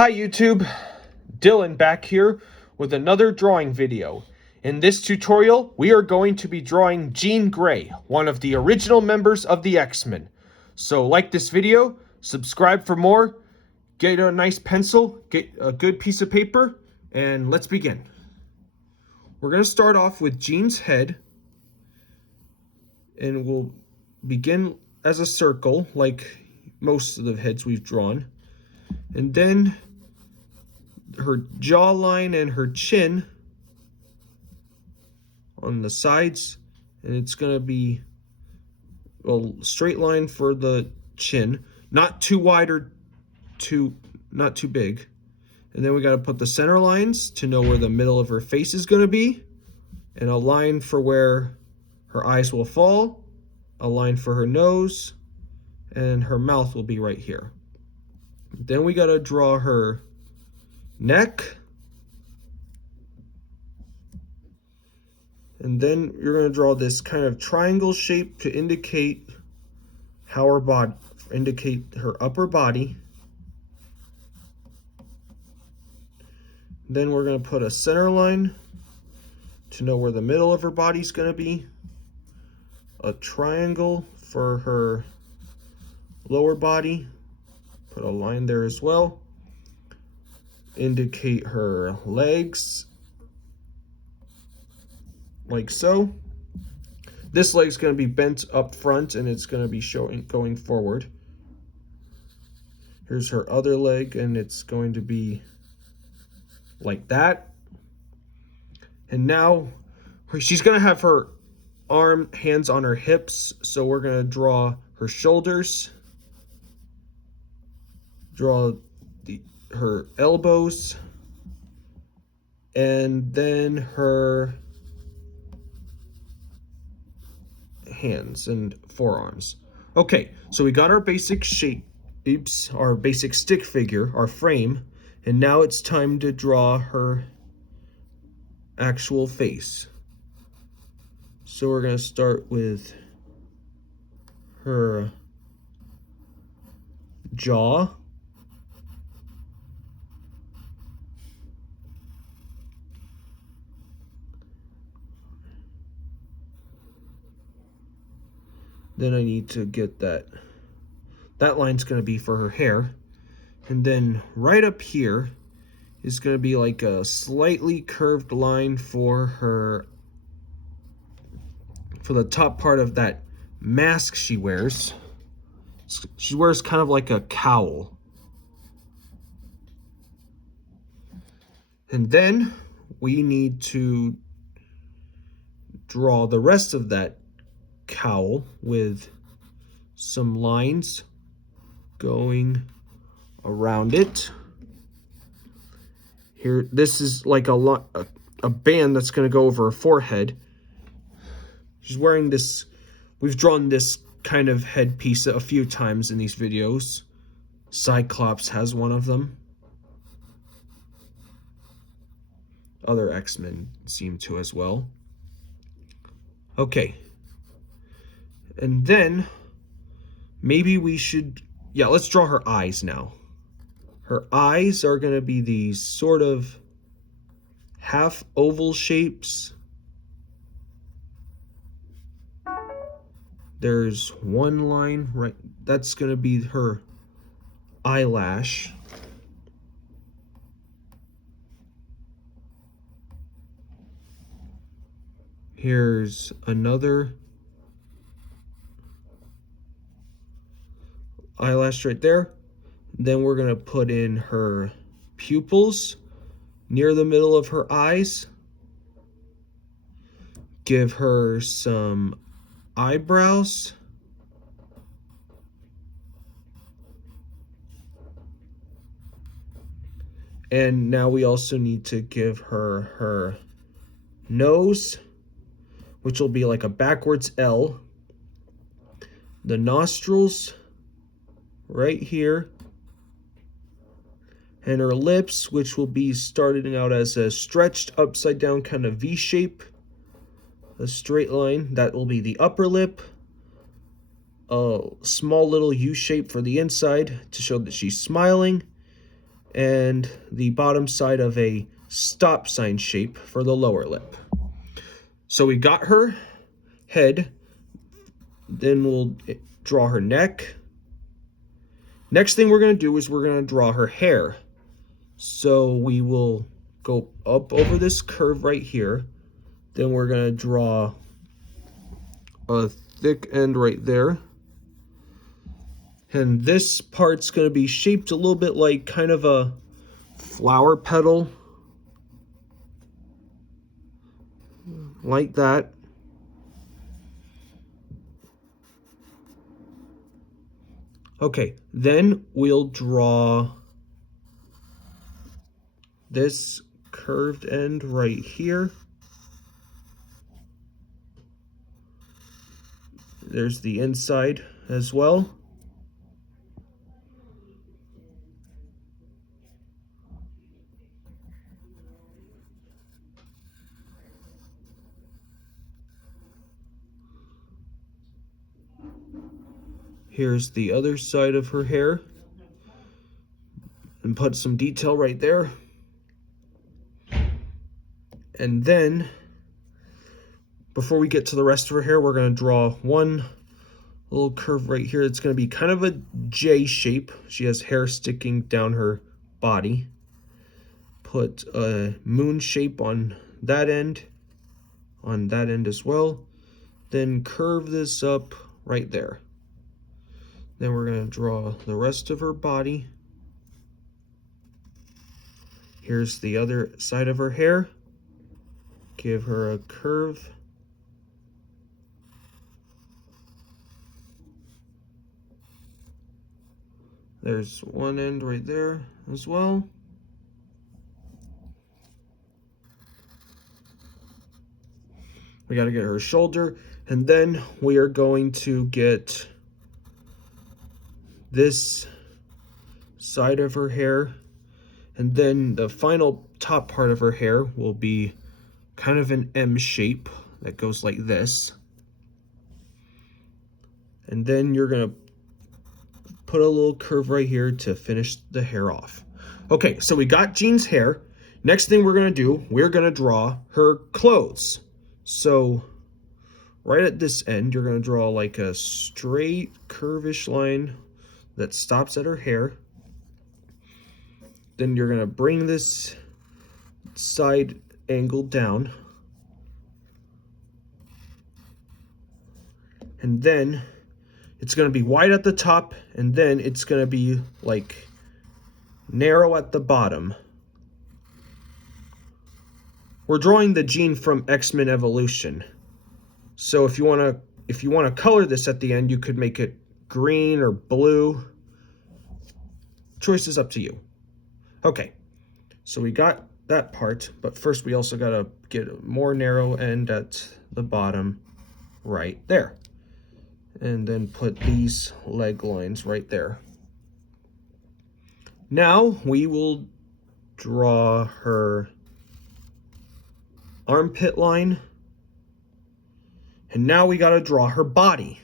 Hi YouTube, Dylan back here with another drawing video. In this tutorial, we are going to be drawing Jean Grey, one of the original members of the X-Men. So like this video, subscribe for more, get a nice pencil, get a good piece of paper, and let's begin. We're going to start off with Jean's head, and we'll begin as a circle like most of the heads we've drawn. And then her jawline and her chin on the sides, and it's going to be a straight line for the chin, not too wide or not too big. And then we got to put the center lines to know where the middle of her face is going to be, and a line for where her eyes will fall, a line for her nose, and her mouth will be right here. Then we got to draw her neck, and then you're going to draw this kind of triangle shape to indicate how her body, indicate her upper body. Then we're going to put a center line to know where the middle of her body is going to be, a triangle for her lower body, put a line there as well, indicate her legs like so. This leg's going to be bent up front and it's going to be showing going forward. Here's her other leg and it's going to be like that. And now she's going to have her hands on her hips, so we're going to draw her shoulders, draw her elbows, and then her hands and forearms. Okay, so we got our basic shapes, our basic stick figure, our frame, and now it's time to draw her actual face. So we're going to start with her jaw, then I need to get that line's going to be for her hair, and then right up here is going to be like a slightly curved line for her, for the top part of that mask she wears. She wears kind of like a cowl. And then we need to draw the rest of that cowl with some lines going around it. Here, this is like a band that's going to go over her forehead. She's wearing this, we've drawn this kind of headpiece a few times in these videos. Cyclops has one of them. Other X-Men seem to as well. Okay. And then maybe we should, yeah, let's draw her eyes now. Her eyes are going to be these sort of half oval shapes. There's one line right, that's going to be her eyelash. Here's another eyelash right there. Then we're going to put in her pupils near the middle of her eyes. Give her some eyebrows. And now we also need to give her nose, which will be like a backwards L. The nostrils right here. And her lips, which will be starting out as a stretched upside down kind of V shape. A straight line, that will be the upper lip. A small little U shape for the inside to show that she's smiling. and the bottom side of a stop sign shape for the lower lip. So we got her head, then we'll draw her neck. Next thing we're going to do is we're going to draw her hair. So we will go up over this curve right here. Then we're going to draw a thick end right there. And this part's going to be shaped a little bit like kind of a flower petal. Like that. Okay, then we'll draw this curved end right here. There's the inside as well. Here's the other side of her hair. And put some detail right there. And then, before we get to the rest of her hair, we're going to draw one little curve right here. It's going to be kind of a J shape. She has hair sticking down her body. Put a moon shape on that end as well. Then curve this up right there. Then we're going to draw the rest of her body. Here's the other side of her hair. Give her a curve. There's one end right there as well. We got to get her shoulder, and then we are going to get this side of her hair, and then the final top part of her hair will be kind of an M shape that goes like this. And then you're going to put a little curve right here to finish the hair off. Okay, so we got Jean's hair. Next thing we're going to do, we're going to draw her clothes. So right at this end, you're going to draw like a straight curvish line that stops at her hair. Then you're going to bring this side angle down. And then it's going to be wide at the top, and then it's going to be like narrow at the bottom. We're drawing the Jean from X-Men Evolution. So if you want to color this at the end, you could make it green or blue. Choice is up to you. Okay, so we got that part, but first we also got to get a more narrow end at the bottom right there. And then put these leg lines right there. Now we will draw her armpit line. And now we got to draw her body.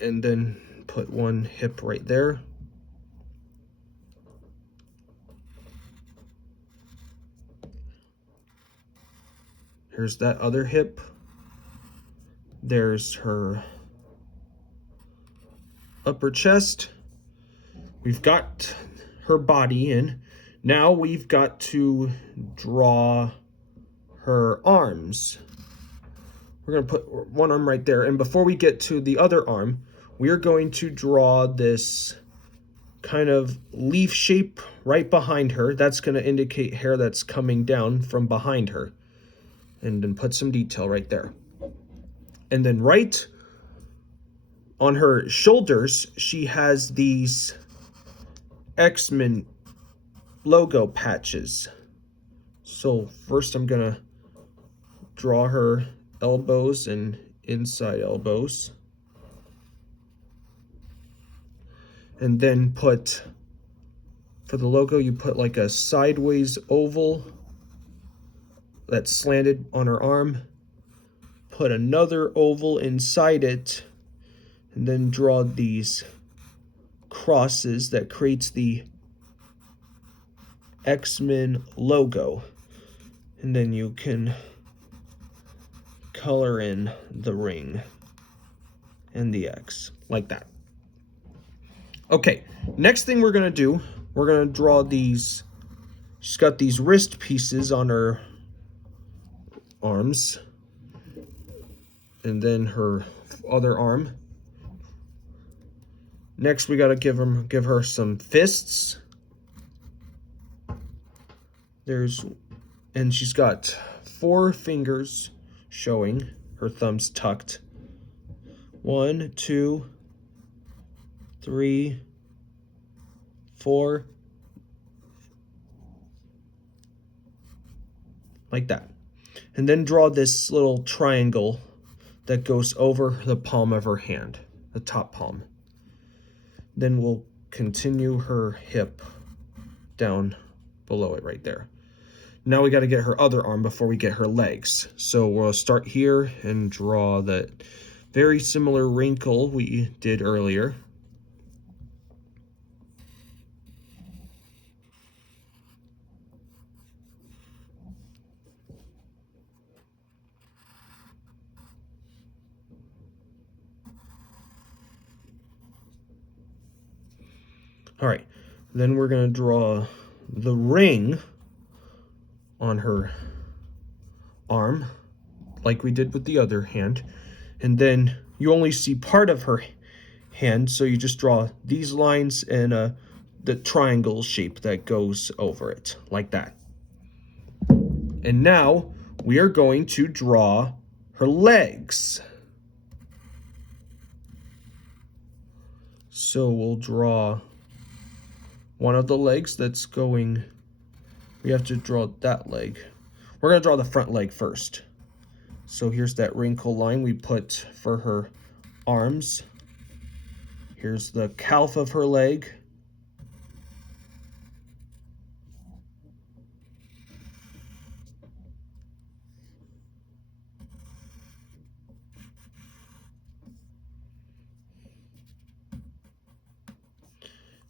And then put one hip right there. Here's that other hip. There's her upper chest. We've got her body in. Now we've got to draw her arms. We're going to put one arm right there. And before we get to the other arm, we are going to draw this kind of leaf shape right behind her. That's going to indicate hair that's coming down from behind her. And then put some detail right there. And then right on her shoulders, she has these X-Men logo patches. So first I'm gonna draw her elbows and inside elbows. And then put, for the logo, you put like a sideways oval that's slanted on her arm. Put another oval inside it, and then draw these crosses that creates the X-Men logo. And then you can color in the ring and the X like that. Okay, next thing we're gonna do, we're gonna draw these. She's got these wrist pieces on her arms, and then her other arm. Next, we gotta give her some fists. And she's got 4 fingers showing, her thumbs tucked. 1, 2, 3, 4, like that. And then draw this little triangle that goes over the palm of her hand, the top palm. Then we'll continue her hip down below it right there. Now we got to get her other arm before we get her legs. So we'll start here and draw that very similar wrinkle we did earlier. All right, then we're going to draw the ring on her arm, like we did with the other hand. And then you only see part of her hand, so you just draw these lines and the triangle shape that goes over it, like that. And now we are going to draw her legs. So we'll draw one of the legs that's going, we have to draw that leg. We're going to draw the front leg first. So here's that wrinkle line we put for her arms. Here's the calf of her leg.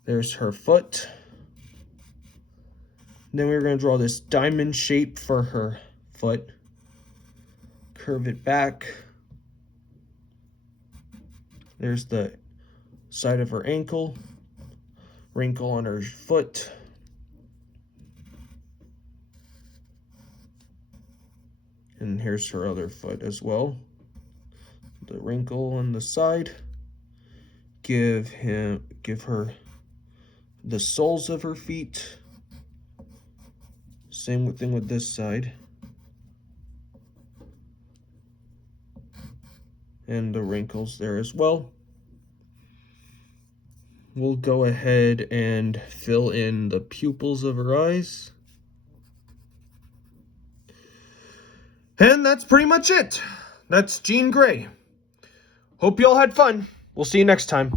There's her foot. Then we're going to draw this diamond shape for her foot. Curve it back. There's the side of her ankle. Wrinkle on her foot. And here's her other foot as well. The wrinkle on the side. Give her the soles of her feet. Same thing with this side. And the wrinkles there as well. We'll go ahead and fill in the pupils of her eyes. And that's pretty much it. That's Jean Grey. Hope you all had fun. We'll see you next time.